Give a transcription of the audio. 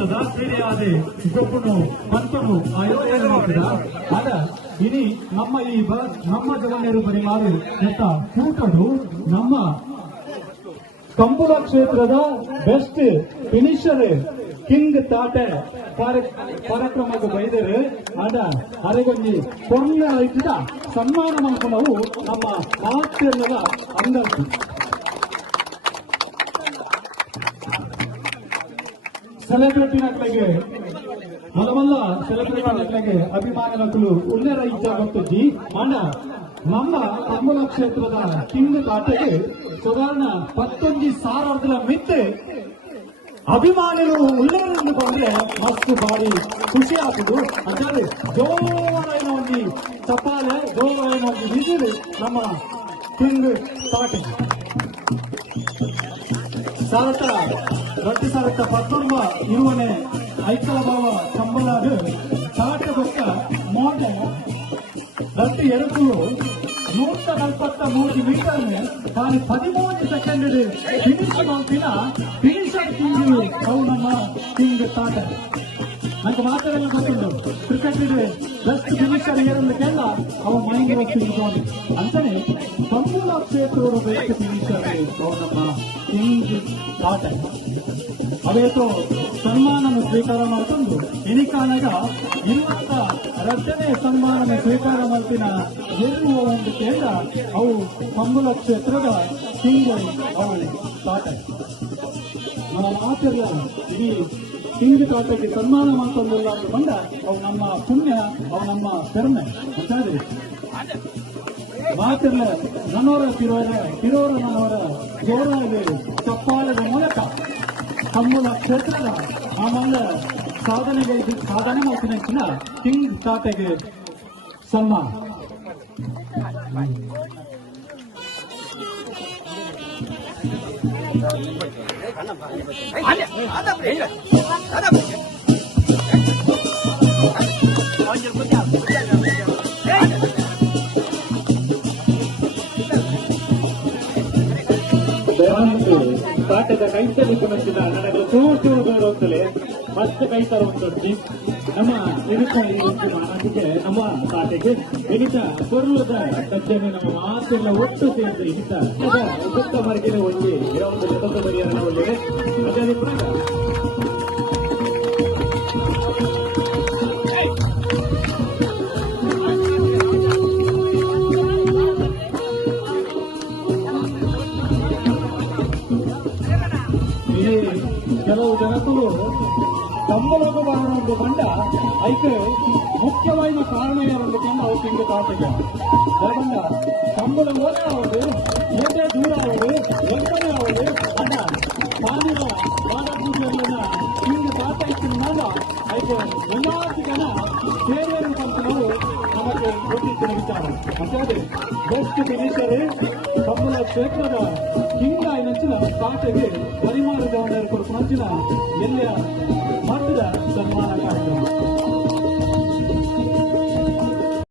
ಇರ್ತದ ಸೀರಿಯಾದೆ ಗೊಬ್ಬನು ಪಂಚನು ಆಯೋಜನೆ ಮಾಡ್ತದ ಆದ ಇನಿ ನಮ್ಮ ನಮ್ಮ ಜವನೇರು ಪರಿಮಾರು ಎತ್ತ ಕೂಟಡು ನಮ್ಮ ಕಂಬಳ ಕ್ಷೇತ್ರದ ಬೆಸ್ಟ್ ಫಿನಿಷರ್ ಕಿಂಗ್ ತಾಟೆ ಕಾರ್ಯಕ್ರಮಕ್ಕೆ ಬೈದರೆ ಆದ ಅರೆಗೊಂದು ಕೊನ್ನ ಇಟ್ಟಿದ ಸನ್ಮಾನ ಮಾಡ್ಕೊಂಡವು ನಮ್ಮ ಮಾತೆಲ್ಲದ ಅಂಗಡಿ ಸೆಲೆಬ್ರಿಟಿ ನಕ್ಲೆಗೆ ಮೊದಲ ಸೆಲೆಬ್ರಿಟಿ ನಕ್ಲೆಗೆ ಅಭಿಮಾನ ನಕಲು ಉಳ್ಳೇರ ಇಚ್ಛ ಗೊತ್ತಿದ್ದಿ ಮಾಡ ನಮ್ಮ ಕಂಬಳ ಕ್ಷೇತ್ರದ ಕಿಂಗ್ ತಾಟೆಗೆ ಸಾಧಾರಣ 11,000 ಮಿತ್ತೆ ಅಭಿಮಾನಿಗಳು ಉಳ್ಳೇರಿಂದ ಬಂದ್ರೆ ಮಸ್ತ್ ಬಾರಿ ಖುಷಿ ಆಗುದು ಅಂದ್ರೆ ಜೋರಾಯಿನ ಒಂದು ಚಪ್ಪಾಳೆ ಜೋರಾಯಿನ ಒಂದು ವಿಸಿಲ್ ನಮ್ಮ ಕಿಂಗ್ ತಾಟೆಗೆ 2019 ಇರುವನೆ ಐಕಲ ಭಾವ ಕಂಬಳಾದ ತಾಟ ಬೊಕ್ಕ ಮೋಟ 143 ಮೀಟರ್ ತಾನು 13 ಸೆಕೆಂಡ್ ಫಿನಿಶ್ ಮಾಡ್ತಿನ ಫಿನಿಶರ್ ಕಿಂಗ್ ಅವು ನಮ್ಮ ಕಿಂಗ್ ತಾಟ ನಂಗೆ ಮಾತಾಡಲು ಗೊತ್ತಿಲ್ಲ ಕ್ರಿಕೆಟ್ ಇದೆ ಬೆಸ್ಟ್ ಫಿನಿಶರ್ ಏರಲಿಕ್ಕೆಲ್ಲ ಅವ ಮಹೇಂದ್ರ ಸಿಂಗ್ ಧೋನಿ ಅಂತಾನೆ ಕಂಬಳ ಕ್ಷೇತ್ರದ ಬೆಸ್ಟ್ ಫಿನಿಶರ್ ಅವು ನಮ್ಮ ಕಿಂಗ್ ತಾಟ ಅವೇತು ಸನ್ಮಾನನ ಸ್ವೀಕಾರ ಮಾಡ್ಕೊಂಡು ಇನಿಕಾನಾಗ 22ನೇ ಸನ್ಮಾನನ ಸ್ವೀಕಾರ ಮಾಡ್ತಿನ ಗೆಲ್ಲುವ ಒಂದು ಕೇಂದ್ರ ಅವು ಕಂಬಳ ಕ್ಷೇತ್ರದ ಕಿಂಗ್ ಅವು ತಾಟ ನಮ್ಮ ಮಾತಿಲ್ಲ ಈ ಕಿಂಗ್ ತಾಟಕ್ಕೆ ಸನ್ಮಾನ ಮಾಡ್ಕೊಂಡಿಲ್ಲ ಅಂತ ಬಂದ ಅವು ನಮ್ಮ ಪುಣ್ಯ ಅವು ನಮ್ಮ ಕರ್ಮೆ ಅಂತಾದ್ರೆ ಮಾತಿಲ್ಲ ನನ್ನವರ ಕಿರೋರ ನನ್ನವರ ಜೋರಾಗಿ ಚಪ್ಪಾಳದ ಮೂಲಕ ಕಂಬಳ ಕ್ಷೇತ್ರದ ಆಮೇಲೆ ಸಾಧನೆ ಮಾಡ್ತಿನ ಕಿಂಗ್ ತಾಟೆಗೆ ಸನ್ಮಾನ ತಾಟದ ಕೈತಲ್ಲಿ ಕೊನಿಸಿದ ನನಗೆ ತೋರಿಸುವುದರೊಂದಲೇ ಮಸ್ತ್ ಕೈ ತರುವಂತದ್ದು ನಮ್ಮ ಅದಕ್ಕೆ ನಮ್ಮ ತಾಟೆಗೆ ಇನಿತ ಕೊರ್ಲದ ಸಜ್ಜನೆ ನಮ್ಮ ಮಾತೆಲ್ಲ ಒಟ್ಟು ಸೇರಿದ ಇನಿತ ಸುತ್ತ ಮರಗಿನ ಒಳ್ಳೆ ಒಂದು ಜೊತೆ ಬರಿಯರ ಒಳ್ಳೆದೆ ಅದೇ ಕೆಲವು ಜನಗಳು ಕಂಬಳಗೂ ಬರೋಣ ಒಂದು ಬಂಡ ಐಕೆ ಮುಖ್ಯವಾದ ಕಾರಣ ಒಂದು ಕಂಡ ಅವು ಕಿಂಗ್ ತಾಟೆಗೆ ಬಂಡ ಕಂಬಳ ಓದೇ ಅವರು ಏನೇ ದೂರ ಅವರು ಎಂಟನೇ ಅವರು ಅಣ್ಣ ಕಾಲಿನ ಬಾಲಪೂಜೆಯನ್ನ ಕಿಂಗ್ ತಾಟ ಇಟ್ಟಿನ ಮೇಲೆ ಐಕೆ ಎಲ್ಲಾರು ಜನ ಸೇರಿಯನ್ನು ಕಂಪನವು ನಮಗೆ ಗೊತ್ತಿದ್ದ ವಿಚಾರ ಮತ್ತೆ ಬೆಸ್ಟ್ ಫಿನಿಷರ್ ಕಂಬಳ ಕ್ಷೇತ್ರದ ಕಿಂಗ್ ಆಯ್ನಂಚಿನ ತಾಟೆಗೆ ಪರಿಮಾಣ ಜವಾಬ್ದಾರಿ ಕೊಡ್ಕೊಂಚಿನ ಎಲ್ಲ ಮಟ್ಟದ ಸನ್ಮಾನ